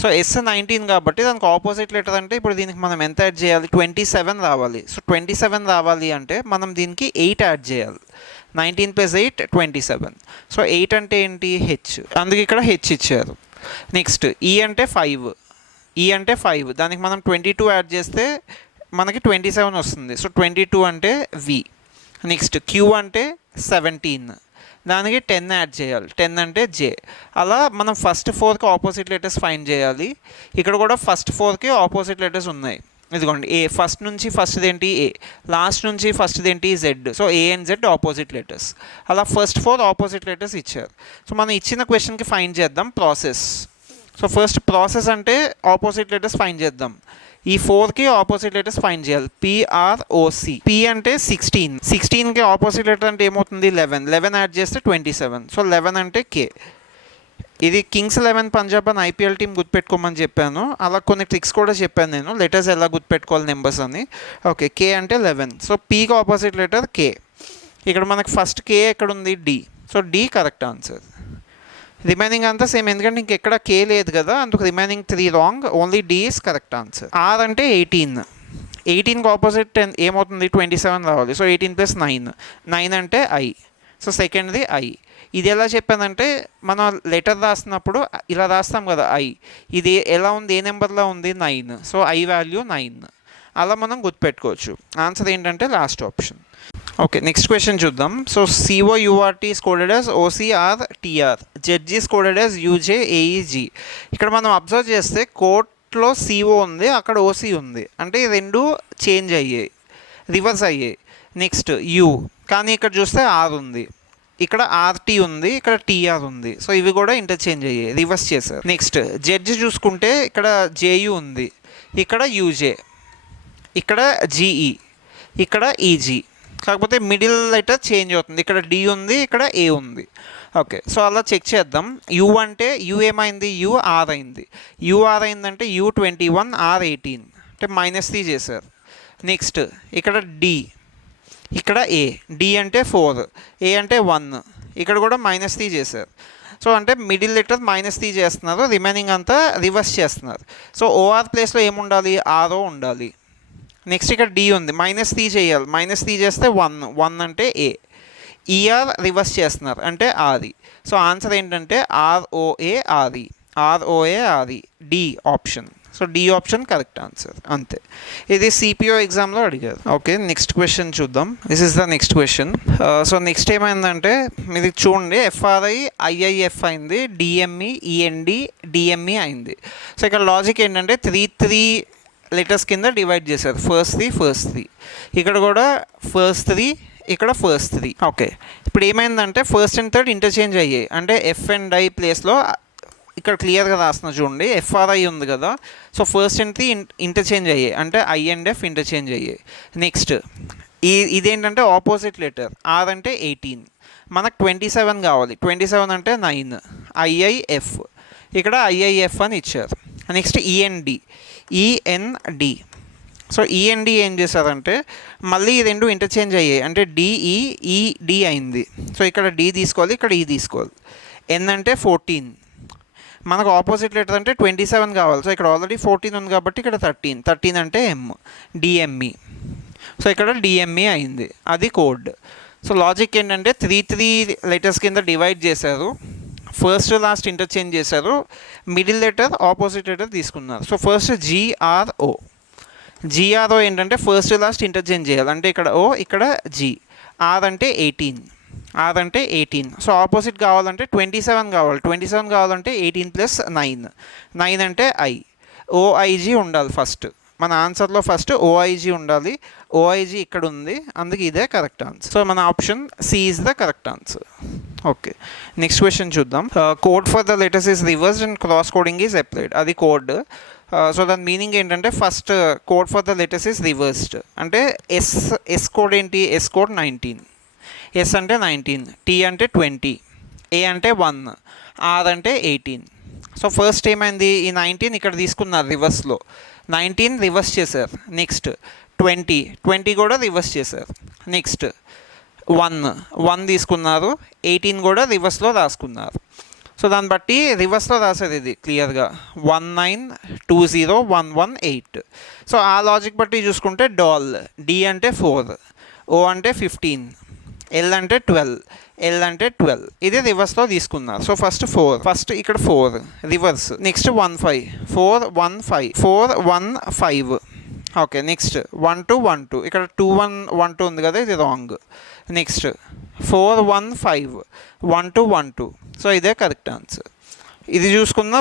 సో S 19 కాబట్టి దానికి ఆపోజిట్ లెటర్ అంటే ఇప్పుడు దీనికి మనం ఎంత యాడ్ చేయాలి, 27 రావాలి. సో 27 రావాలి అంటే మనం దీనికి 8 యాడ్ చేయాలి. 19 + 8 27. సో 8 అంటే ఏంటి, H, అందుకే ఇక్కడ H ఇచ్చారు. నెక్స్ట్ E అంటే 5, దానికి మనం 22 యాడ్ చేస్తే మనకి 27 వస్తుంది. సో 22 అంటే V. నెక్స్ట్ Q అంటే 17, దానికి 10 యాడ్ చేయాలి, 10 అంటే J. అలా మనం ఫస్ట్ 4కి ఆపోజిట్ లెటర్స్ ఫైండ్ చేయాలి. ఇక్కడ కూడా ఫస్ట్ 4కి ఆపోజిట్ లెటర్స్ ఉన్నాయి. ఇదిగోండి ఏ, ఫస్ట్ నుంచి ఫస్ట్ది ఏంటి A, లాస్ట్ నుంచి ఫస్ట్ది ఏంటి Z. So A and Z opposite letters. అలా ఫస్ట్ 4 ఆపోజిట్ లెటర్స్ ఇచ్చారు. సో మనం ఇచ్చిన క్వశ్చన్కి ఫైండ్ చేద్దాం ప్రాసెస్. సో ఫస్ట్ ప్రాసెస్ అంటే ఆపోజిట్ లెటర్స్ ఫైండ్ చేద్దాం. ఈ 4కి ఆపోజిట్ లెటర్స్ ఫైండ్ చేయాలి. PROC. P అంటే 16కి ఆపోజిట్ లెటర్ అంటే ఏమవుతుంది, 11 యాడ్ చేస్తే 27. సో 11 అంటే K. ఇది కింగ్స్ 11 పంజాబ్ అని IPL టీం గుర్తుపెట్టుకోమని చెప్పాను. అలా కొన్ని ట్రిక్స్ కూడా చెప్పాను నేను, లెటర్స్ ఎలా గుర్తుపెట్టుకోవాలి నెంబర్స్ అని. ఓకే, K అంటే 11. సో Pకి ఆపోజిట్ లెటర్ K. ఇక్కడ మనకు ఫస్ట్ K ఎక్కడ ఉంది, D. So D correct answer. Remaining అంతా సేమ్, ఎందుకంటే ఇంకెక్కడ K లేదు కదా, అందుకు remaining 3 wrong, only D is correct answer. R అంటే 18కి ఆపోజిట్ ఏమవుతుంది, 27 రావాలి. సో 18 + 9 అంటే I. సో సెకండ్ది I. ఇది ఎలా చెప్పానంటే మనం లెటర్ రాస్తున్నప్పుడు ఇలా రాస్తాం కదా I, ఇది ఎలా ఉంది, ఏ నెంబర్లో ఉంది, 9. So I value 9. అలా మనం గుర్తుపెట్టుకోవచ్చు. ఆన్సర్ ఏంటంటే last option. Okay, next question చూద్దాం. So COURT is coded as OCRTR, ZG is coded as UJAEG. ఇక్కడ మనం అబ్జర్వ్ చేస్తే కోర్ట్లో CO ఉంది, అక్కడ OC ఉంది, అంటే ఈ రెండు చేంజ్ అయ్యాయి, రివర్స్ అయ్యాయి. నెక్స్ట్ U, కానీ ఇక్కడ చూస్తే R ఉంది, ఇక్కడ RT ఉంది, ఇక్కడ TR ఉంది. సో ఇవి కూడా ఇంటర్చేంజ్ అయ్యాయి, రివర్స్ చేశారు. నెక్స్ట్ జడ్జి చూసుకుంటే ఇక్కడ JU ఉంది, ఇక్కడ UJ, ఇక్కడ GE, ఇక్కడ EG. కాకపోతే మిడిల్ లెటర్ చేంజ్ అవుతుంది, ఇక్కడ D ఉంది, ఇక్కడ A ఉంది. ఓకే, సో అలా చెక్ చేద్దాం. U అంటే U ఏమైంది, UR అయింది. UR అయిందంటే U21, R18, అంటే -3 చేశారు. నెక్స్ట్ ఇక్కడ D, ఇక్కడ A, D అంటే 4, A అంటే 1, ఇక్కడ కూడా -3 చేశారు. సో అంటే మిడిల్ లెటర్ -3 చేస్తున్నారు, రిమైనింగ్ అంతా రివర్స్ చేస్తున్నారు. సో OR ప్లేస్లో ఏముండాలి, RO ఉండాలి. నెక్స్ట్ ఇక్కడ D ఉంది, -3 చేయాలి, -3 చేస్తే 1 అంటే A. ER రివర్స్ చేస్తున్నారు అంటే RE. సో ఆన్సర్ ఏంటంటే ROA RE, D option. So D option correct answer, అంతే. ఇది CPO ఎగ్జామ్లో అడిగారు. ఓకే, నెక్స్ట్ క్వశ్చన్ చూద్దాం. This is the next question. So next ఏమైందంటే మీరు చూడండి, FRI IIF అయింది, DME END DME అయింది. సో ఇక్కడ లాజిక్ ఏంటంటే 3 లెటర్స్ కింద డివైడ్ చేశారు. ఫస్ట్ 3 ఇక్కడ కూడా ఫస్ట్ 3, ఇక్కడ ఫస్ట్ 3. ఓకే, ఇప్పుడు ఏమైందంటే ఫస్ట్ అండ్ థర్డ్ ఇంటర్చేంజ్ అయ్యాయి, అంటే F అండ్ I ప్లేస్లో ఇక్కడ క్లియర్గా రాస్తున్నా చూడండి, FRI ఉంది కదా. సో ఫస్ట్ అండ్ 3 ఇంటర్చేంజ్ అయ్యాయి, అంటే I అండ్ F ఇంటర్చేంజ్ అయ్యాయి. నెక్స్ట్ ఇదేంటంటే ఆపోజిట్ లెటర్, R అంటే 18, మనకు 27 కావాలి, 27 అంటే 9, IIF, ఇక్కడ IIF అని ఇచ్చారు. నెక్స్ట్ END, సో END ఏం చేశారంటే మళ్ళీ ఈ రెండు ఇంటర్చేంజ్ అయ్యాయి, అంటే DE అయింది. సో ఇక్కడ D తీసుకోవాలి, ఇక్కడ E తీసుకోవాలి. N అంటే 14, మనకు ఆపోజిట్ లెటర్ అంటే 27 కావాలి. సో ఇక్కడ ఆల్రెడీ 14 ఉంది కాబట్టి ఇక్కడ 13 అంటే M, DME. సో ఇక్కడ DME అయింది, అది కోడ్. సో లాజిక్ ఏంటంటే 3 లెటర్స్ కింద డివైడ్ చేశారు, ఫస్ట్ లాస్ట్ ఇంటర్చేంజ్ చేశారు, మిడిల్ లెటర్ ఆపోజిట్ లెటర్ తీసుకున్నారు. సో ఫస్ట్ GRO ఏంటంటే ఫస్ట్ లాస్ట్ ఇంటర్చేంజ్ చేయాలి, అంటే ఇక్కడ O, ఇక్కడ G. R అంటే 18, సో ఆపోజిట్ కావాలంటే 27 కావాలి, 27 కావాలంటే 18 + 9 అంటే ఓఐజీ ఉండాలి ఫస్ట్. మన ఆన్సర్లో ఫస్ట్ ఓఐజీ ఉండాలి. ఓఐజీ ఇక్కడ ఉంది, అందుకే ఇదే కరెక్ట్ ఆన్సర్. సో మన option C is the correct answer. Okay, next question చూద్దాం. Code for the letters is reversed and cross coding is applied. అది కోడ్. సో దాని మీనింగ్ ఏంటంటే first code for the letters is reversed అంటే S code ఏంటి? S code 19, S అంటే 19, tea అంటే 20, ఏ అంటే 1, are అంటే 18. సో ఫస్ట్ ఏమైంది? ఈ 19 ఇక్కడ తీసుకున్నారు రివర్స్లో, 19 రివర్స్ చేశారు. నెక్స్ట్ 20 కూడా రివర్స్ చేశారు. నెక్స్ట్ 1 తీసుకున్నారు, 18 కూడా రివర్స్లో రాసుకున్నారు. సో దాన్ని బట్టి రివర్స్లో రాసేది ఇది క్లియర్గా 19201118. సో ఆ లాజిక్ బట్టి చూసుకుంటే డాల్, డి అంటే 4, ఓ అంటే 15, ఎల్ అంటే 12, ఎల్ అంటే 12. ఇది రివర్స్లో తీసుకున్నారు. సో ఫస్ట్ ఇక్కడ 4 రివర్స్. నెక్స్ట్ 15, 415, 415. ఓకే, నెక్స్ట్ 1212, ఇక్కడ 2112 ఉంది కదా, ఇది రాంగ్. నెక్స్ట్ 415, 1212. సో ఇదే కరెక్ట్ ఆన్సర్. ఇది చూసుకున్న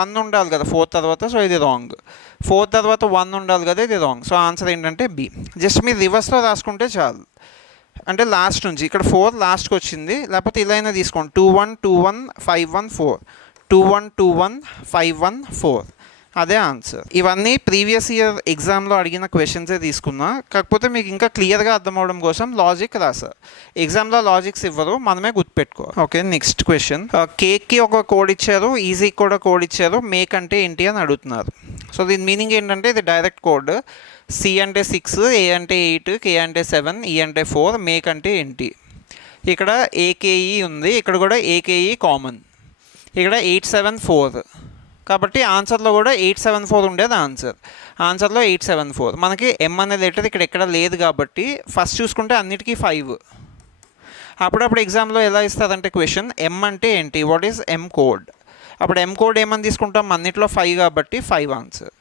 1 ఉండాలి కదా 4 తర్వాత, సో ఇది రాంగ్. 4 తర్వాత 1 ఉండాలి కదా, ఇది రాంగ్. సో ఆన్సర్ ఏంటంటే బి. జస్ట్ మీరు రివర్స్లో రాసుకుంటే చాలు, అంటే లాస్ట్ నుంచి ఇక్కడ 4 లాస్ట్కి వచ్చింది, లేకపోతే ఇలా అయినా తీసుకోండి 2121 514, 2121 514. అదే ఆన్సర్. ఇవన్నీ ప్రీవియస్ ఇయర్ ఎగ్జామ్లో అడిగిన క్వశ్చన్సే తీసుకున్నా, కాకపోతే మీకు ఇంకా క్లియర్గా అర్థమవడం కోసం లాజిక్ రాసా. ఎగ్జామ్లో లాజిక్స్ ఇవ్వరు, మనమే గుర్తుపెట్టుకోవాలి. Okay, next question. కేక్కి ఒక కోడ్ ఇచ్చారు, ఈజీకి కూడా కోడ్ ఇచ్చారు, మేక్ అంటే ఏంటి అని అడుగుతున్నారు. సో దీని మీనింగ్ ఏంటంటే ఇది డైరెక్ట్ కోడ్. సి అంటే 6, ఏ అంటే 8, కే అంటే 7, ఈ అంటే 4, మేక్ అంటే ఏంటి? ఇక్కడ ఏకేఈ ఉంది, ఇక్కడ కూడా ఏకేఈ కామన్. ఇక్కడ 874, కాబట్టి ఆన్సర్లో కూడా 874 ఉండేది ఆన్సర్లో 874. మనకి ఎం అనే లెటర్ ఇక్కడ ఎక్కడ లేదు కాబట్టి ఫస్ట్ చూసుకుంటే అన్నిటికీ 5. అప్పుడప్పుడు ఎగ్జామ్లో ఎలా ఇస్తారంటే క్వశ్చన్ ఎం అంటే ఏంటి, వాట్ ఈజ్ ఎం కోడ్? అప్పుడు ఎం కోడ్ ఏమని తీసుకుంటాం? అన్నిట్లో 5 కాబట్టి 5 ఆన్సర్.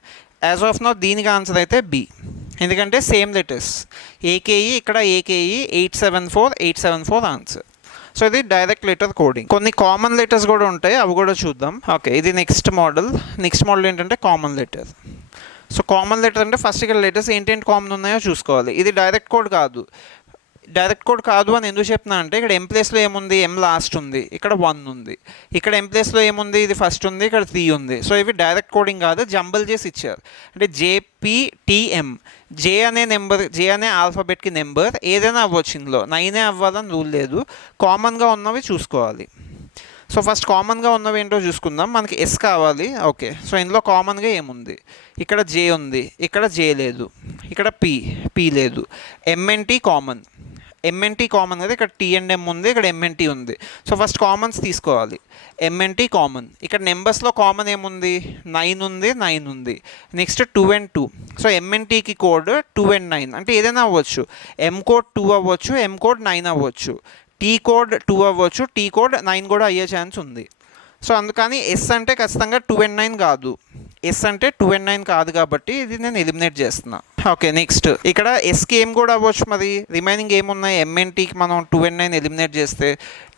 యాజ్ ఆఫ్ నౌ దీనికి ఆన్సర్ అయితే బి, ఎందుకంటే సేమ్ లెటర్స్. ఏకేఈ ఇక్కడ ఏకేఈ 874 ఆన్సర్. సో ఇది డైరెక్ట్ లెటర్ కోడింగ్. కొన్ని కామన్ లెటర్స్ కూడా ఉంటాయి, అవి కూడా చూద్దాం. ఓకే, ఇది నెక్స్ట్ మోడల్ ఏంటంటే common letter. So common letter అంటే ఫస్ట్ ఇక్కడ లెటర్స్ ఏంటేంటి కామన్ ఉన్నాయో చూసుకోవాలి. ఇది డైరెక్ట్ కోడ్ కాదు అని ఎందుకు చెప్తున్నా అంటే ఇక్కడ ఎం ప్లేస్లో ఏముంది? ఎం లాస్ట్ ఉంది, ఇక్కడ 1 ఉంది. ఇక్కడ ఎం ప్లేస్లో ఏముంది? ఇది ఫస్ట్ ఉంది, ఇక్కడ 3 ఉంది. సో ఇవి డైరెక్ట్ కోడింగ్ కాదు, జంబల్ చేసి ఇచ్చారు. అంటే జేపీటీఎం, జే అనే ఆల్ఫాబెట్కి నెంబర్ ఏదైనా అవ్వచ్చు, ఇందులో 9 అవ్వాలని రూల్ లేదు. కామన్గా ఉన్నవి చూసుకోవాలి. సో ఫస్ట్ కామన్గా ఉన్నవి ఏంటో చూసుకుందాం. మనకి ఎస్ కావాలి. ఓకే, సో ఇందులో కామన్గా ఏముంది? ఇక్కడ జే ఉంది, ఇక్కడ జే లేదు, ఇక్కడ పీ లేదు. ఎంఎన్టీ కామన్ కదా, ఇక్కడ టీ అండ్ ఎం ఉంది, ఇక్కడ ఎంఎన్టీ ఉంది. సో ఫస్ట్ కామన్స్ తీసుకోవాలి. MNT common. ఇక్కడ నెంబర్స్లో కామన్ ఏముంది? 9 ఉంది. Next 2 and 2. సో ఎంఎన్టీకి కోడ్ 2 and 9, అంటే ఏదైనా అవ్వచ్చు. ఎం కోడ్ 2 అవ్వచ్చు, ఎం కోడ్ 9 అవ్వచ్చు, టీ కోడ్ 2 అవ్వచ్చు, టీ కోడ్ 9 కూడా అయ్యే ఛాన్స్ ఉంది. సో అందుకని ఎస్ అంటే ఖచ్చితంగా 2 and 9 కాదు. ఎస్ అంటే 2 and 9 కాదు కాబట్టి ఇది నేను ఎలిమినేట్ చేస్తున్నా. ఓకే, నెక్స్ట్ ఇక్కడ ఎస్కి ఏం కూడా అవ్వచ్చు. మరి రిమైనింగ్ ఏమున్నాయి? ఎంఎన్టీకి మనం 2 and 9 ఎలిమినేట్ చేస్తే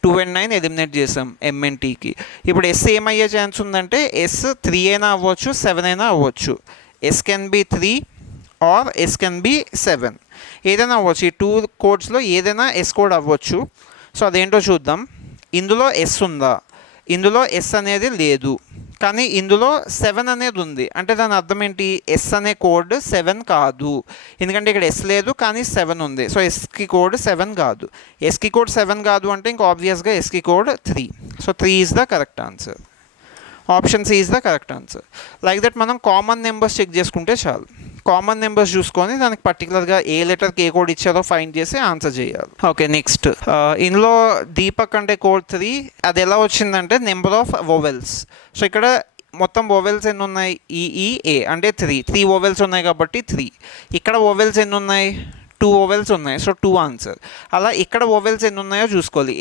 2 and 9 ఎలిమినేట్ చేసాం ఎంఎన్టీకి. ఇప్పుడు ఎస్ ఏమయ్యే ఛాన్స్ ఉందంటే ఎస్ 3 అయినా అవ్వచ్చు, 7 అయినా అవ్వచ్చు. S can be 3 or S can be 7, ఏదైనా అవ్వచ్చు. ఈ 2 కోడ్స్లో ఏదైనా ఎస్ కోడ్ అవ్వచ్చు. సో అదేంటో చూద్దాం. ఇందులో ఎస్ ఉందా? ఇందులో ఎస్ అనేది లేదు, కానీ ఇందులో 7 అనేది ఉంది. అంటే దాని అర్థం ఏంటి? ఎస్ అనే కోడ్ 7 కాదు, ఎందుకంటే ఇక్కడ ఎస్ లేదు కానీ 7 ఉంది. సో ఎస్కి కోడ్ 7 కాదు. ఎస్కి కోడ్ 7 కాదు అంటే ఇంకా ఆబ్వియస్గా ఎస్కి code 3. So 3 is the correct answer. Option C is the correct answer. Like that మనం కామన్ నెంబర్స్ చెక్ చేసుకుంటే చాలు. కామన్ నెంబర్స్ చూసుకొని దానికి పర్టికులర్గా ఏ లెటర్కి ఏ కోడ్ ఇచ్చారో ఫైండ్ చేసి ఆన్సర్ చేయాలి. ఓకే, నెక్స్ట్ ఇందులో దీపక్ అంటే కోడ్ 3. అది ఎలా వచ్చిందంటే నెంబర్ ఆఫ్ వోవెల్స్. సో ఇక్కడ మొత్తం వోవెల్స్ ఎన్ని ఉన్నాయి? ఈఈఏ అంటే 3 వోవెల్స్ ఉన్నాయి కాబట్టి 3. ఇక్కడ వోవెల్స్ ఎన్ని ఉన్నాయి? 2 వోవెల్స్ ఉన్నాయి, సో 2 ఆన్సర్. అలా ఇక్కడ వోవెల్స్ ఎన్ని ఉన్నాయో చూసుకోవాలి.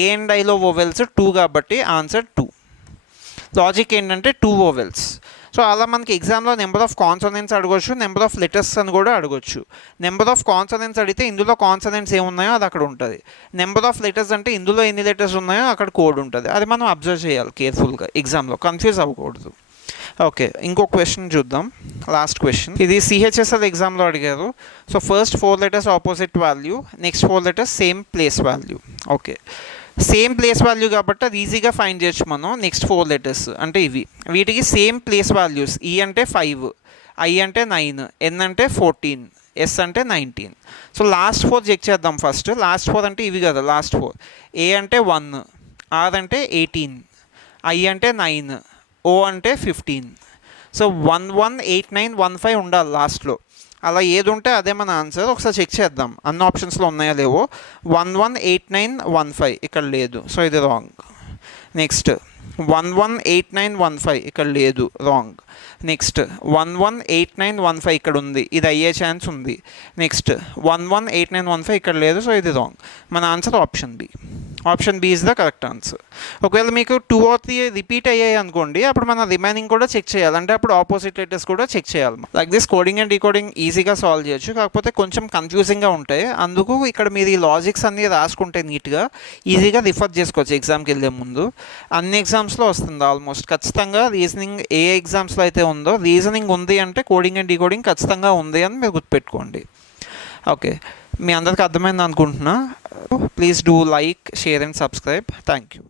ఏ అండ్ ఐలో వోవెల్స్ 2 కాబట్టి ఆన్సర్ 2. లాజిక్ ఏంటంటే 2 వోవెల్స్. సో అలా మనకి ఎగ్జామ్లో నెంబర్ ఆఫ్ కాన్సనెంట్స్ అడగొచ్చు, నెంబర్ ఆఫ్ లెటర్స్ అని కూడా అడగొచ్చు. నెంబర్ ఆఫ్ కాన్సనెంట్స్ అడిగితే ఇందులో కాన్సనెంట్స్ ఏమున్నాయో అది అక్కడ ఉంటుంది. నెంబర్ ఆఫ్ లెటర్స్ అంటే ఇందులో ఎన్ని లెటర్స్ ఉన్నాయో అక్కడ కోడ్ ఉంటుంది. అది మనం అబ్జర్వ్ చేయాలి కేర్ఫుల్గా, ఎగ్జామ్లో కన్ఫ్యూజ్ అవ్వకూడదు. ఓకే, ఇంకో క్వశ్చన్ చూద్దాం. లాస్ట్ క్వశ్చన్ ఇది సిహెచ్ఎస్ఎల్ ఎగ్జామ్లో అడిగారు. So first 4 letters opposite value, next 4 letters same place value. Okay, same place value కాబట్టి అది ఈజీగా ఫైండ్ చేయొచ్చు మనం. నెక్స్ట్ 4 లెటర్స్ అంటే ఇవి, వీటికి సేమ్ ప్లేస్ వాల్యూస్. ఈ అంటే 5, ఐ అంటే 9, ఎన్ అంటే 14, ఎస్ అంటే 19. సో లాస్ట్ 4 చెక్ చేద్దాం ఫస్ట్. లాస్ట్ 4 అంటే ఇవి కదా లాస్ట్ 4. ఏ అంటే 1, ఆర్ అంటే 18, ఐ అంటే 9, ఓ అంటే 15. సో 118915 ఉండాలి లాస్ట్లో. అలా ఏది ఉంటే అదే మన ఆన్సర్. ఒకసారి చెక్ చేద్దాం అన్ని ఆప్షన్స్లో ఉన్నాయో లేవో. 118915 ఇక్కడ లేదు, సో ఇది రాంగ్. నెక్స్ట్ 118915 ఇక్కడ లేదు, రాంగ్. నెక్స్ట్ 118915 ఇక్కడ ఉంది, ఇది అయ్యే ఛాన్స్ ఉంది. నెక్స్ట్ 118915 ఇక్కడ లేదు, సో ఇది రాంగ్. మన answer option B. Option B is the correct answer. ఒకవేళ మీకు 2 or 3 రిపీట్ అయ్యాయి అనుకోండి, అప్పుడు మనం రిమైనింగ్ కూడా చెక్ చేయాలి. అంటే అప్పుడు ఆపోజిట్ లెటర్స్ కూడా చెక్ చేయాలి. Like this coding and decoding ఈజీగా సాల్వ్ చేయొచ్చు, కాకపోతే కొంచెం కన్ఫ్యూజింగ్గా ఉంటాయి. అందుకు ఇక్కడ మీరు ఈ లాజిక్స్ అన్నీ రాసుకుంటే నీట్గా ఈజీగా రిఫర్ చేసుకోవచ్చు ఎగ్జామ్కి వెళ్ళే ముందు. అన్ని ఎగ్జామ్స్లో వస్తుంది ఆల్మోస్ట్ ఖచ్చితంగా. రీజనింగ్ ఏ ఎగ్జామ్స్లో అయితే ఉందో, రీజనింగ్ ఉంది అంటే కోడింగ్ అండ్ డీకోడింగ్ ఖచ్చితంగా ఉంది అని మీరు గుర్తుపెట్టుకోండి. ఓకే, మీ అందరికి అర్థమైంది అనుకుంటున్నా. Please do like, share and subscribe. Thank you.